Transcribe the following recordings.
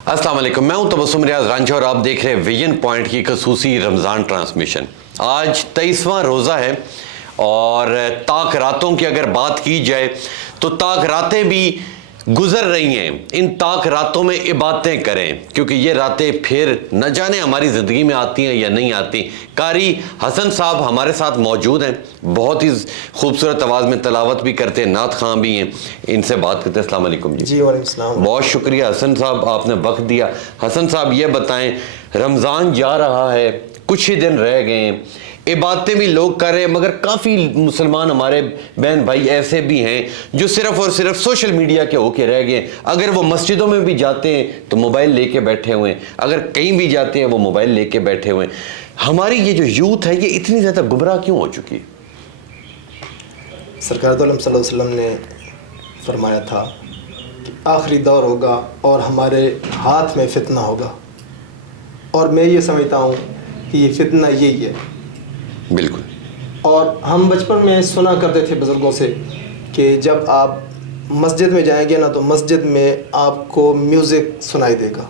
السلام علیکم، میں ہوں تبسم ریاض رانجھا اور آپ دیکھ رہے ہیں ویژن پوائنٹ کی خصوصی رمضان ٹرانسمیشن۔ آج 23واں روزہ ہے اور تاک راتوں کی اگر بات کی جائے تو تاک راتیں بھی گزر رہی ہیں۔ ان تاک راتوں میں عبادتیں کریں کیونکہ یہ راتیں پھر نہ جانے ہماری زندگی میں آتی ہیں یا نہیں آتی۔ قاری حسن صاحب ہمارے ساتھ موجود ہیں، بہت ہی خوبصورت آواز میں تلاوت بھی کرتے ہیں، نعت خواں بھی ہیں، ان سے بات کرتے ہیں۔ السلام علیکم جی وعلیکم السلام۔ بہت شکریہ حسن صاحب، آپ نے وقت دیا۔ حسن صاحب یہ بتائیں، رمضان جا رہا ہے، کچھ ہی دن رہ گئے ہیں، عبادتیں بھی لوگ کر رہے ہیں، مگر کافی مسلمان ہمارے بہن بھائی ایسے بھی ہیں جو صرف اور صرف سوشل میڈیا کے ہو کے رہ گئے۔ اگر وہ مسجدوں میں بھی جاتے ہیں تو موبائل لے کے بیٹھے ہوئے ہیں، اگر کہیں بھی جاتے ہیں وہ موبائل لے کے بیٹھے ہوئے ہیں۔ ہماری یہ جو یوتھ ہے یہ اتنی زیادہ گمراہ کیوں ہو چکی ہے؟ سرکار دو عالم صلی اللہ علیہ وسلم نے فرمایا تھا کہ آخری دور ہوگا اور ہمارے ہاتھ میں فتنہ ہوگا، اور میں یہ سمجھتا ہوں کہ یہ فتنہ یہی ہے۔ بالکل۔ اور ہم بچپن میں سنا کرتے تھے بزرگوں سے کہ جب آپ مسجد میں جائیں گے نا تو مسجد میں آپ کو میوزک سنائی دے گا۔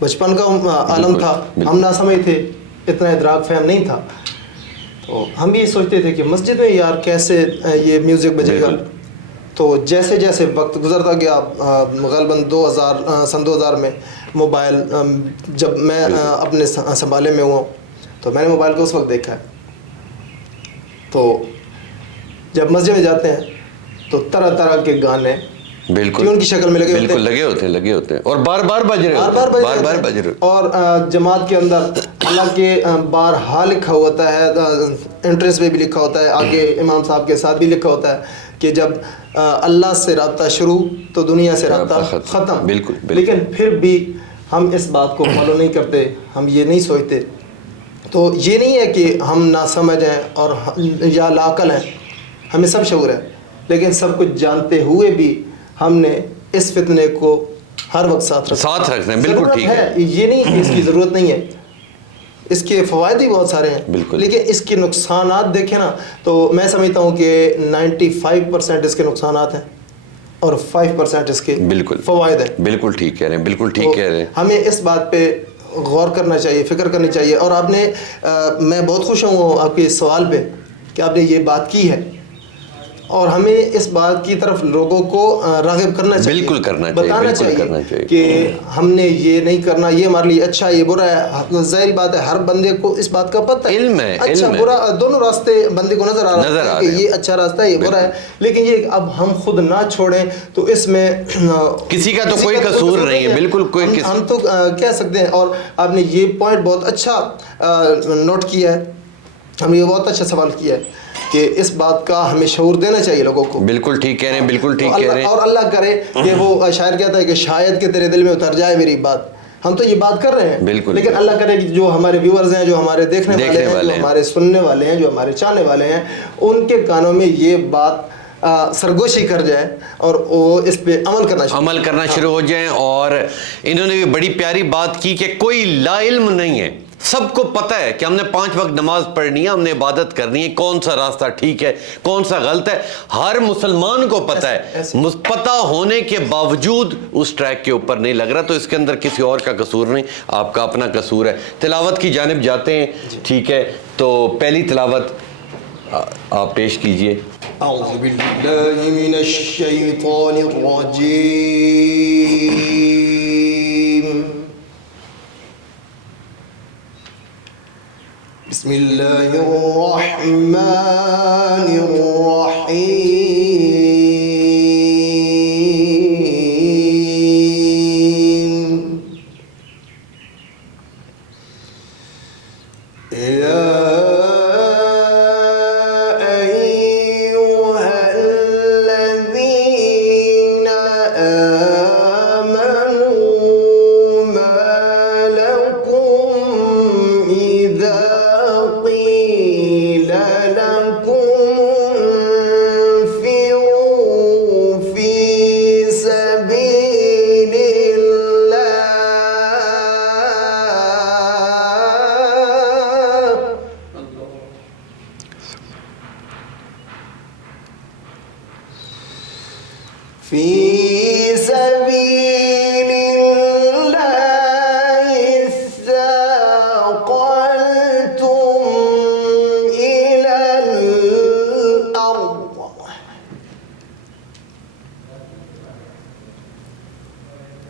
بچپن کا عالم تھا، ہم نہ سمجھ تھے، اتنا ادراک فہم نہیں تھا، تو ہم بھی یہ سوچتے تھے کہ مسجد میں یار کیسے یہ میوزک بجے گا۔ تو جیسے جیسے وقت گزرتا گیا، غالباً سن 2000 میں موبائل جب میں اپنے سنبھالے میں ہوا تو میں نے موبائل کو اس وقت دیکھا ہے۔ تو جب مسجد میں جاتے ہیں تو طرح طرح کے گانے ٹیون کی شکل میں لگے ہوتے ہیں اور بار بار بج رہے ہوتے اور جماعت کے اندر حالانکہ بارہا لکھا ہوتا ہے، انٹرنس میں بھی لکھا ہوتا ہے، آگے امام صاحب کے ساتھ بھی لکھا ہوتا ہے کہ جب اللہ سے رابطہ شروع تو دنیا سے رابطہ ختم۔ لیکن پھر بھی ہم اس بات کو فالو نہیں کرتے، ہم یہ نہیں سوچتے۔ تو یہ نہیں ہے کہ ہم ناسمجھ ہیں اور یا لاعقل ہیں، ہمیں سب شعور ہے، لیکن سب کچھ جانتے ہوئے بھی ہم نے اس فتنے کو ہر وقت ساتھ رکھنا ہے۔ بالکل ٹھیک ہے، یہ نہیں کہ اس کی ضرورت نہیں ہے، اس کے فوائد بھی بہت سارے ہیں، لیکن اس کے نقصانات دیکھیں نا تو میں سمجھتا ہوں کہ 95% اس کے نقصانات ہیں اور 5% اس کے فوائد ہیں۔ بالکل ٹھیک کہہ رہے ہیں، بالکل ٹھیک کہہ رہے ہیں۔ ہمیں اس بات پہ غور کرنا چاہیے، فکر کرنی چاہیے۔ اور آپ نے میں بہت خوش ہوں آپ کے اس سوال پہ کہ آپ نے یہ بات کی ہے، اور ہمیں اس بات کی طرف لوگوں کو راغب کرنا چاہیے، بالکل کرنا چاہیے، بتانا چاہیے کہ ہم نے یہ نہیں کرنا، یہ ہمارے لیے اچھا، یہ برا ہے۔ ظاہر بات ہے ہر بندے کو اس بات کا پتہ ہے، علم ہے، اچھا برا دونوں راستے بندے کو نظر آ رہا ہے کہ یہ اچھا راستہ ہے، یہ برا ہے، لیکن یہ اب ہم خود نہ چھوڑیں تو اس میں کسی کا تو کوئی قصور نہیں ہے۔ بالکل کوئی ہم تو کہہ سکتے ہیں۔ اور آپ نے یہ پوائنٹ بہت اچھا نوٹ کیا ہے، ہم نے یہ بہت اچھا سوال کیا ہے کہ اس بات کا ہمیں شعور دینا چاہیے لوگوں کو۔ بالکل ٹھیک کہہ رہے ہیں، بالکل ٹھیک کہہ رہے ہیں۔ اور اللہ کرے کہ وہ شاعر کہتا ہے کہ شاید کہ تیرے دل میں اتر جائے میری بات۔ ہم تو یہ بات کر رہے ہیں، لیکن اللہ کرے کہ جو ہمارے ویورز ہیں، جو ہمارے دیکھنے والے ہیں، جو ہمارے سننے والے ہیں، جو ہمارے چاہنے والے ہیں، ان کے کانوں میں یہ بات سرگوشی کر جائے اور وہ اس پہ عمل کرنا شروع ہو جائیں۔ اور انہوں نے بھی بڑی پیاری بات کی کہ کوئی لا علم نہیں ہے، سب کو پتہ ہے کہ ہم نے 5 وقت نماز پڑھنی ہے، ہم نے عبادت کرنی ہے، کون سا راستہ ٹھیک ہے، کون سا غلط ہے، ہر مسلمان کو پتہ ہے۔ پتہ ہونے کے باوجود اس ٹریک کے اوپر نہیں لگ رہا، تو اس کے اندر کسی اور کا قصور نہیں، آپ کا اپنا قصور ہے۔ تلاوت کی جانب جاتے ہیں، ٹھیک ہے، تو پہلی تلاوت آپ پیش کیجئے۔ اعوذ باللہ من الشیطان الرجیم، بسم اللہ الرحمن الرحیم،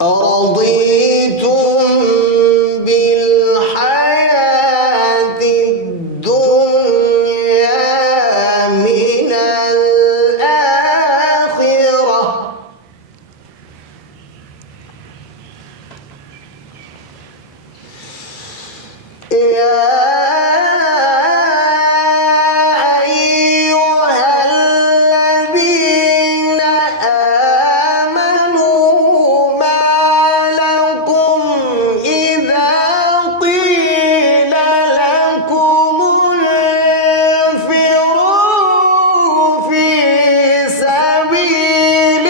أرضيتم بالحياة الدنيا من الآخرة يا أيها الذين آمنوا ما لكم إذا قيل لكم انفروا في سبيل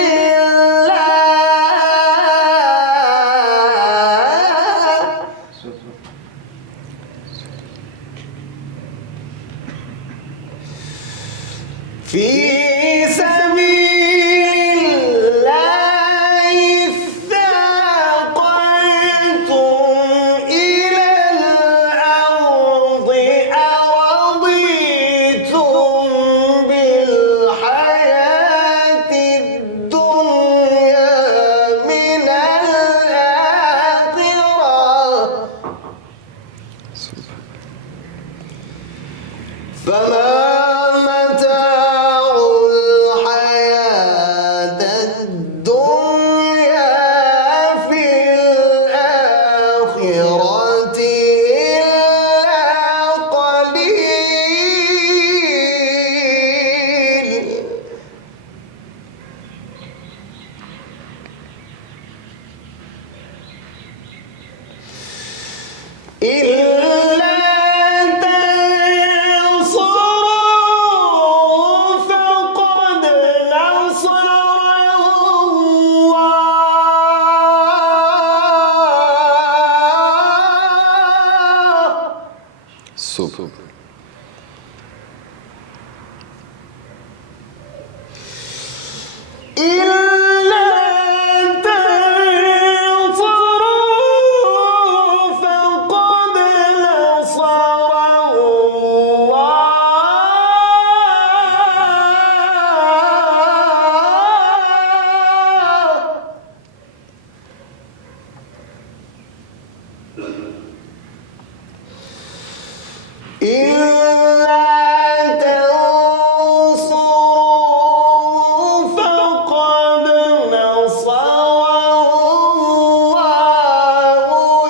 الله في سبيل الله اثاقلتم إلى الأرض أرضيتم بالحياة الدنيا من الآخرة فما متاع الحياة الدنيا في الآخرة إلا قليل إلا تنصروا فقد نصره الله Super. إلا تنصروا فقد نصره الله إلا تنصروا فقد نصره الله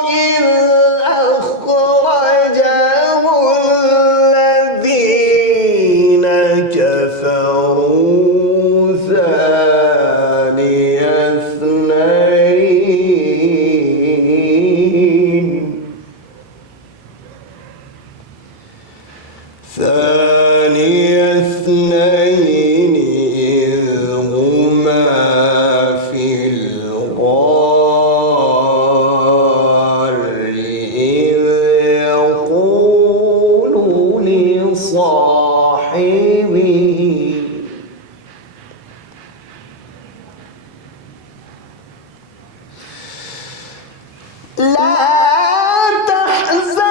إذ أخرجه الذين كفروا ثاني اثنين إذ هما في الغار إذ يقول لصاحبه لا تحزن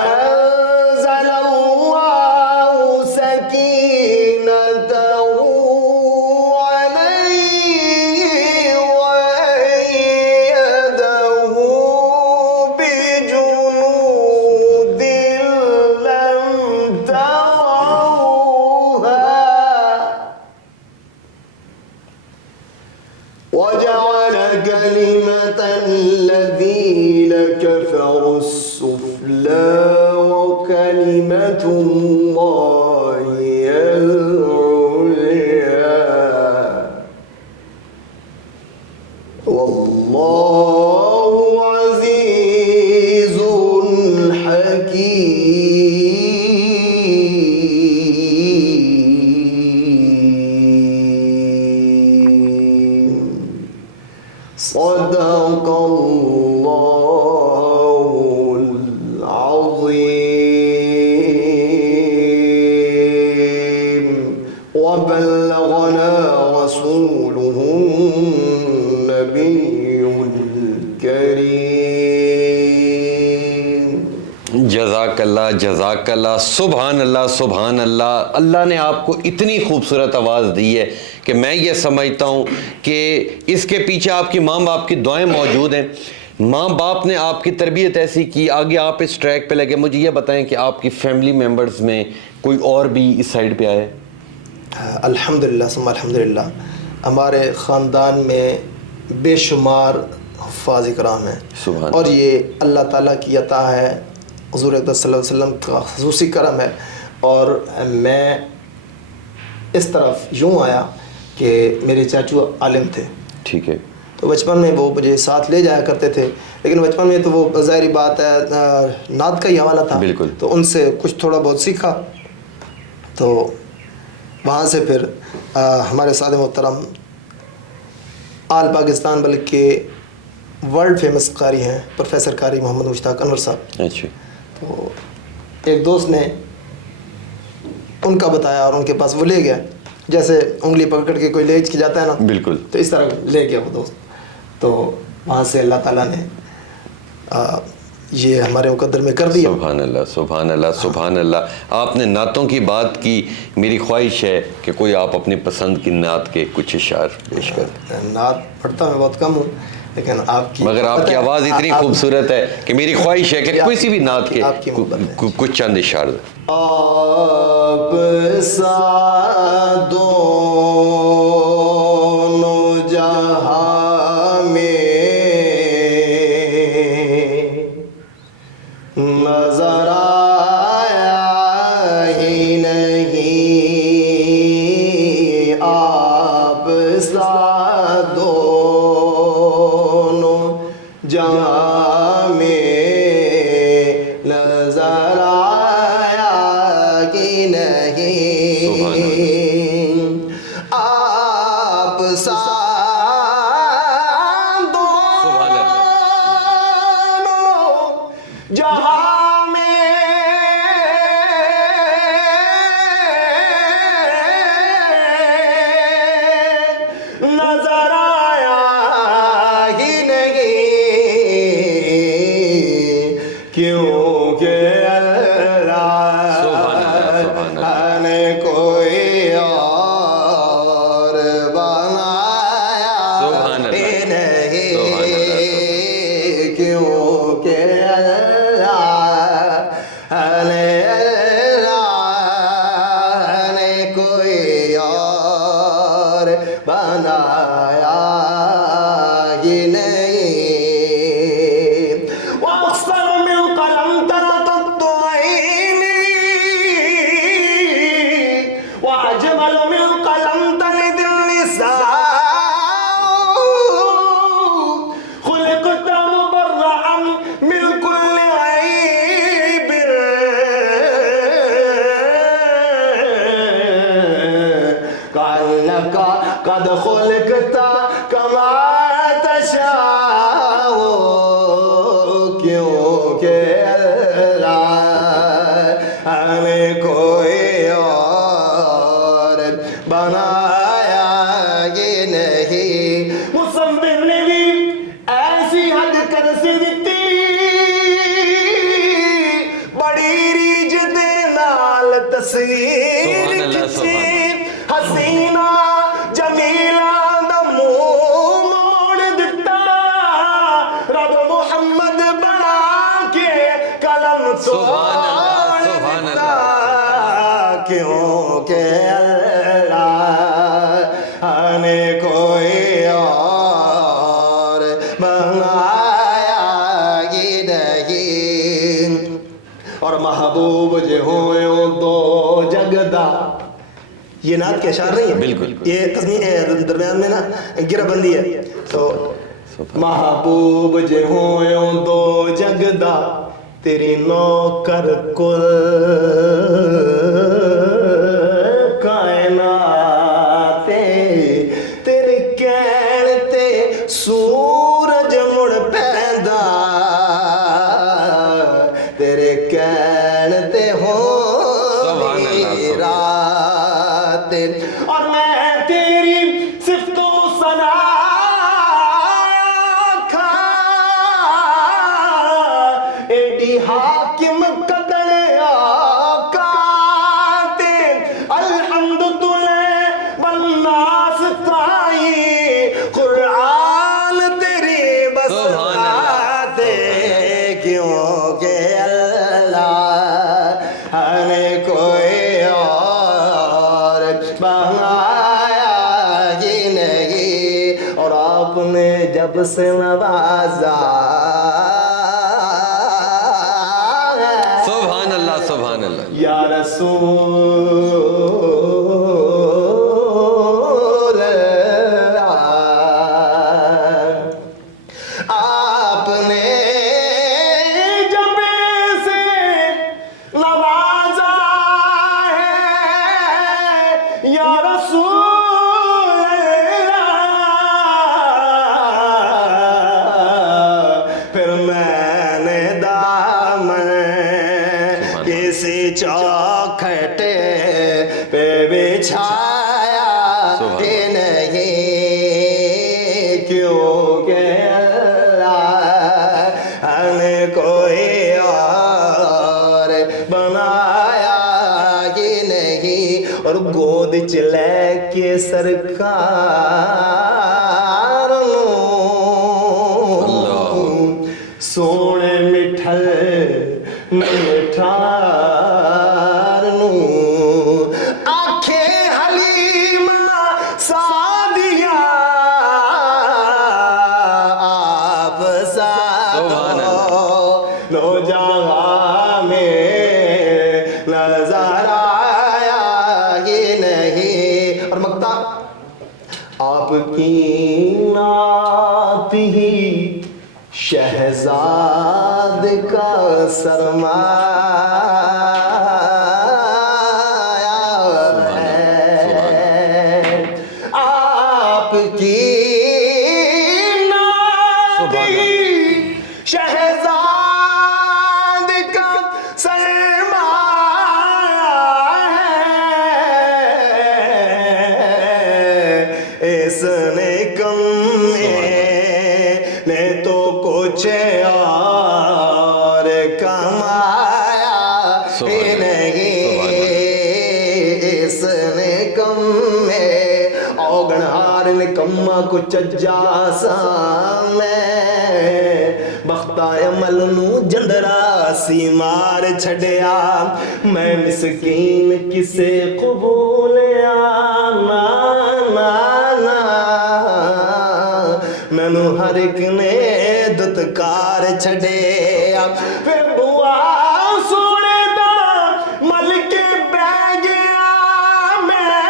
فأنزل الله سكينته اللہ جزاک اللہ سبحان اللہ سبحان اللہ. اللہ نے آپ کو اتنی خوبصورت آواز دی ہے کہ میں یہ سمجھتا ہوں کہ اس کے پیچھے آپ کی ماں باپ کی دعائیں موجود ہیں. ماں باپ نے آپ کی تربیت ایسی کی, آگے آپ اس ٹریک پہ لگے. مجھے یہ بتائیں کہ آپ کی فیملی ممبرز میں کوئی اور بھی اس سائڈ پہ آئے؟ الحمدللہ ثم الحمدللہ, ہمارے خاندان میں بے شمار حفاظ اکرام ہیں. سبحان اور یہ اللہ تعالیٰ کی عطا ہے, حضور اقدس صلی اللہ علیہ وسلم کا خصوصی کرم ہے. اور میں اس طرف یوں آیا کہ میرے چاچو عالم تھے, ٹھیک ہے, تو بچپن میں وہ مجھے ساتھ لے جایا کرتے تھے. لیکن بچپن میں تو وہ ظاہری بات ہے نعت کا ہی حوالہ تھا, بالکل. تو ان سے کچھ تھوڑا بہت سیکھا. تو وہاں سے پھر ہمارے ساتھ محترم آل پاکستان بلکہ ورلڈ فیمس قاری ہیں پروفیسر قاری محمد مشتاق انور صاحب. اچھا. تو ایک دوست نے ان کا بتایا اور ان کے پاس وہ لے گیا, جیسے انگلی پکڑ کے کوئی لے کے جاتا ہے نا, بالکل, تو اس طرح لے گیا وہ دوست. تو وہاں سے اللہ تعالیٰ نے یہ ہمارے مقدر میں کر دیا. سبحان اللہ سبحان اللہ سبحان اللہ. آپ نے نعتوں کی بات کی, میری خواہش ہے کہ کوئی آپ اپنی پسند کی نعت کے کچھ اشعار پیش کر. نعت پڑھتا میں بہت کم ہوں, لیکن آپ کی, مگر آپ کی آواز اتنی خوبصورت ہے کہ میری خواہش ہے کہ کسی بھی نعت کے کچھ چند اشعار. آپ سا دونوں جہاں میں نظر آیا ہی نہیں, آپ سا دونوں جہاں میں نظر آیا کہ نہیں, آپ سا دونوں جہاں میں نظر آیا ہی نہیں, کیونکہ اللہ نے کوئی اور بنایا ہی نہیں, کیونکہ اللہ نے کوئی اور بنایا ہی نہیں. وَأَخْسَرُ مِنْ قَلَمْ تَرَتَتُ عَيْنِي وَأَجْمَلُ مِنْ قَلَمْ تَلِدِ النِّسَاءُ خُلِقْتَ مُبَرَّأً مِنْ كُلِّ عَيْبٍ كَأَنَّكَ قَدْ خُلِقْتَ كَمَا تَشَاءُ, کیونکہ اللہ نے کوئی اور بنایا یہ نہیں. مصور نے بھی ایسی حد کر سی دتی, بڑی ریج دے نال تصویر کھچی, حسینہ جمیلہ دا منہ موڑ دتا, رب محمد بنا کے قلم توڑ دتا, کیونکہ اللہ نے کوئی اور بنایا ہی نہیں. اور محبوب جو ہوئے دو جگدا, یہ نعت کے اشعار نہیں ہے, بالکل, یہ تسمیہ درمیان میں نا گرہ بندی ہے. تو محبوب جو ہوئے دو جگدا, تیری نوکر کل کائنات, تیرے کہنے سورج مڑ پیدا, تیرے کہنے ہو رات, اور میں تیری صفت و ثنا کھا, ایڈی حاکم قدر بنایا ہی نہیں، اور آپ نے جب سے نوازا سبحان اللہ سبحان اللہ. یا رسول اللہ، آپ نے جب سے نوازا ہے یا رسول اللہ، پھر میں نے دامن کسی چوکھٹے پہ بچھایا ہی نہیں، کیونکہ اللہ نے کوئی اور بنایا ہی نہیں. اور گود چ لے کے سرکار سونے مٹھل مٹھار آنکھیں حلیمہ سعدیہ آپ سبحان ساتھ نو جہاں میں نظر آیا ہی نہیں. اور مقطع آپ کی نعت ہی شہزاد کا سرمایہ ہے، آپ کی نعت ہی شہزاد کا سرمایہ ہے. اس نے کم نے تو کچھ اور کمایا ہی نہیں، اس نے کم میں اوگنہار نکما کو چجا سا میں بختہ عمل نو جندرا سی مار چھڑیا، میں مسکین کسے قبول آنا مینو ہر ایک نے دتکار چھڑیا. پھر بوا سونے دا مل کے بہ گیا، میں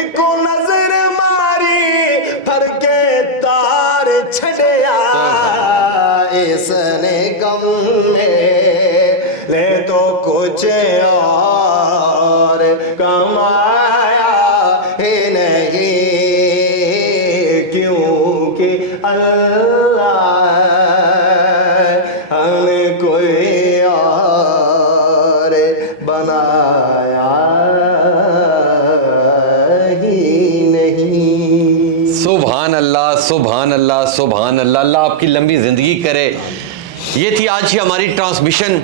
ایکو نظر ماری پھر کے تار چھڑیا. اس نے غم میں لے تو کچھ اور کمایا ہی نہیں، کیونکہ اللہ نے کوئی اور بنایا ہی نہیں. سبحان اللہ سبحان اللہ سبحان اللہ. اللہ آپ کی لمبی زندگی کرے. یہ تھی آج کی ہماری ٹرانسمیشن،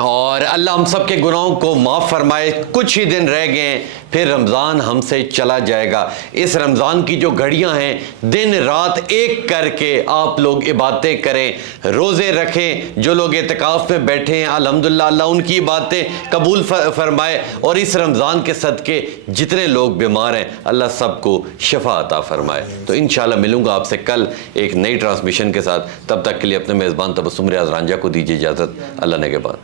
اور اللہ ہم سب کے گناہوں کو معاف فرمائے. کچھ ہی دن رہ گئے ہیں پھر رمضان ہم سے چلا جائے گا. اس رمضان کی جو گھڑیاں ہیں دن رات ایک کر کے آپ لوگ عبادتیں کریں، روزے رکھیں. جو لوگ اعتکاف میں بیٹھے ہیں الحمدللہ اللہ ان کی عبادتیں قبول فرمائے، اور اس رمضان کے صدقے جتنے لوگ بیمار ہیں اللہ سب کو شفا عطا فرمائے. تو انشاءاللہ ملوں گا آپ سے کل ایک نئی ٹرانسمیشن کے ساتھ. تب تک کے لیے اپنے میزبان تبسم ریاض رانجھا کو دیجیے اجازت. اللہ نگہبان.